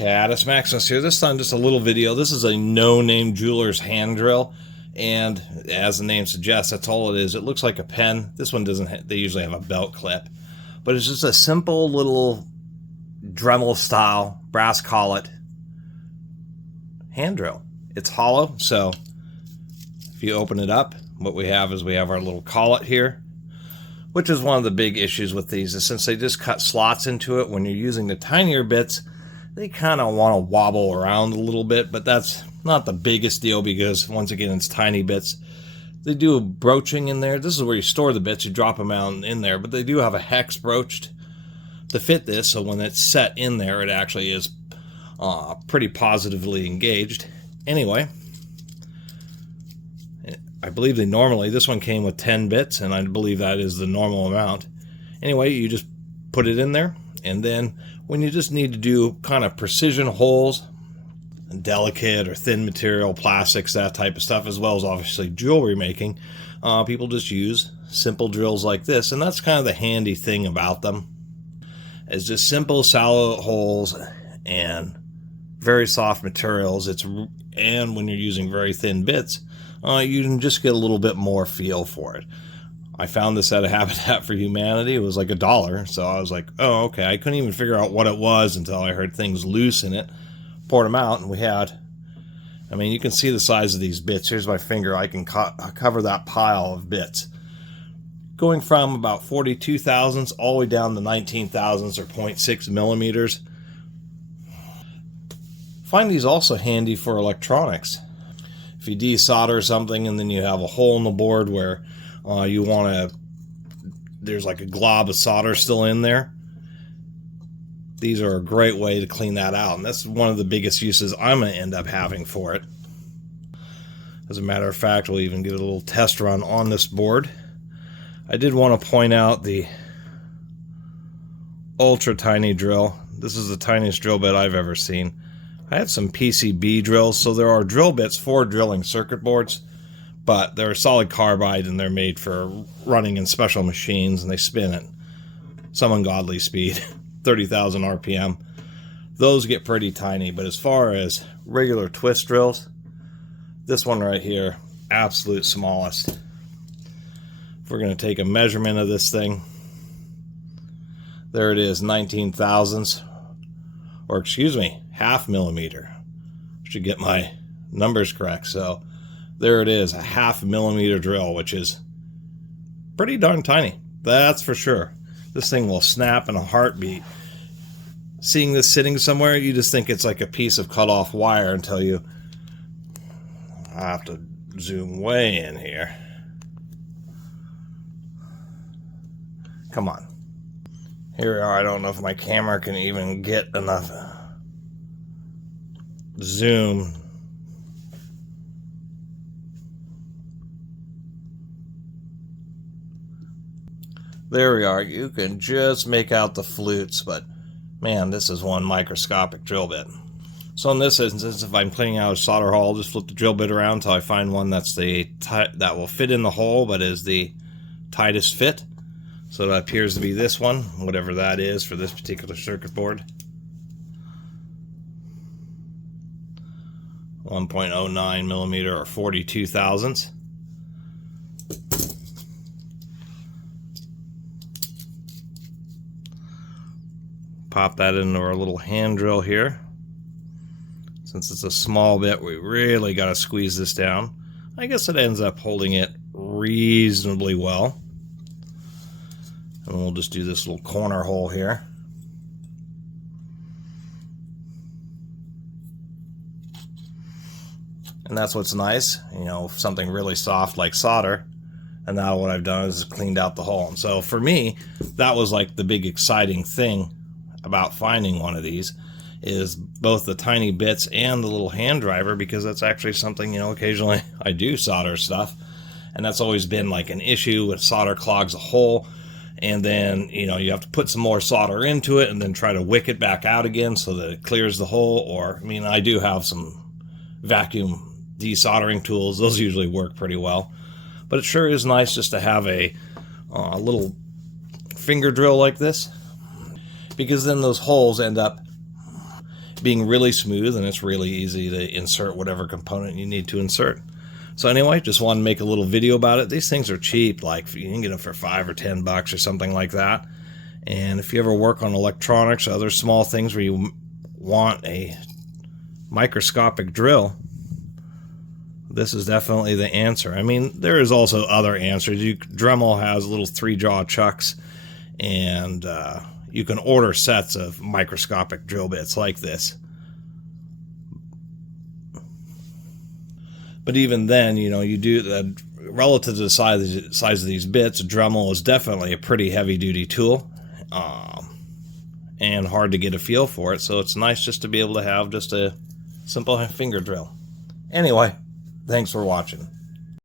Catus, Maximus here. This time just a little video. This is a no-name jeweler's hand drill, and as the name suggests, that's all it is. It looks like a pen. This one doesn't, they usually have a belt clip, but it's just a simple little Dremel style brass collet hand drill. It's hollow, so if you open it up, what we have is we have our little collet here, which is one of the big issues with these, is since they just cut slots into it, when you're using the tinier bits, they kind of want to wobble around a little bit, but that's not the biggest deal because, once again, it's tiny bits. They do a broaching in there. This is where you store the bits. You drop them out in there, but they do have a hex broached to fit this, so when it's set in there, it actually is pretty positively engaged. Anyway, I believe this one came with 10 bits, and I believe that is the normal amount. Anyway, you just put it in there, and then when you just need to do kind of precision holes, delicate or thin material, plastics, that type of stuff, as well as obviously jewelry making, people just use simple drills like this, and that's kind of the handy thing about them. It's just simple, shallow holes and very soft materials. And when you're using very thin bits, you can just get a little bit more feel for it. I found this at a Habitat for Humanity. It was like $1, so I was like, oh, okay. I couldn't even figure out what it was until I heard things loose in it. Poured them out, and we had, I mean, you can see the size of these bits. Here's my finger. I can cover that pile of bits. Going from about 42 thousandths all the way down to 19 thousandths or 0.6 millimeters. Find these also handy for electronics. If you desolder something and then you have a hole in the board where you want to, there's like a glob of solder still in there, these are a great way to clean that out, and that's one of the biggest uses I'm going to end up having for it. As a matter of fact, we'll even get a little test run on this board. I did want to point out the ultra tiny drill. This is the tiniest drill bit I've ever seen. I have some PCB drills, so there are drill bits for drilling circuit boards, but they're solid carbide and they're made for running in special machines, and they spin at some ungodly speed, 30,000 RPM. Those get pretty tiny, but as far as regular twist drills, this one right here, absolute smallest. If we're going to take a measurement of this thing, there it is, 19 thousandths, or excuse me, half millimeter. Should get my numbers correct. So there it is, a half millimeter drill, which is pretty darn tiny, that's for sure. This thing will snap in a heartbeat. Seeing this sitting somewhere, you just think it's like a piece of cut off wire until you, I have to zoom way in here. Come on. Here we are. I don't know if my camera can even get enough zoom. There we are. You can just make out the flutes, but man, this is one microscopic drill bit. So in this instance, if I'm cleaning out a solder hole, I'll just flip the drill bit around until I find one that's that will fit in the hole, but is the tightest fit. So that appears to be this one, whatever that is for this particular circuit board. 1.09 millimeter or 42 thousandths. Pop that into our little hand drill here. Since it's a small bit, we really got to squeeze this down. I guess it ends up holding it reasonably well. And we'll just do this little corner hole here. And that's what's nice, you know, something really soft like solder. And now what I've done is cleaned out the hole. And so for me, that was like the big exciting thing about finding one of these, is both the tiny bits and the little hand driver, because that's actually something, you know, occasionally I do solder stuff, and that's always been like an issue with solder clogs a hole, and then, you know, you have to put some more solder into it and then try to wick it back out again so that it clears the hole. Or, I mean, I do have some vacuum desoldering tools. Those usually work pretty well, but it sure is nice just to have a little finger drill like this, because then those holes end up being really smooth, and it's really easy to insert whatever component you need to insert. So anyway, just wanted to make a little video about it. These things are cheap, like you can get them for $5 or $10 or something like that. And if you ever work on electronics or other small things where you want a microscopic drill, this is definitely the answer. I mean, there is also other answers. Dremel has little 3-jaw chucks, and you can order sets of microscopic drill bits like this. But even then, you know, you do that relative to the size of these bits. A Dremel is definitely a pretty heavy-duty tool, and hard to get a feel for it. So it's nice just to be able to have just a simple finger drill. Anyway, thanks for watching.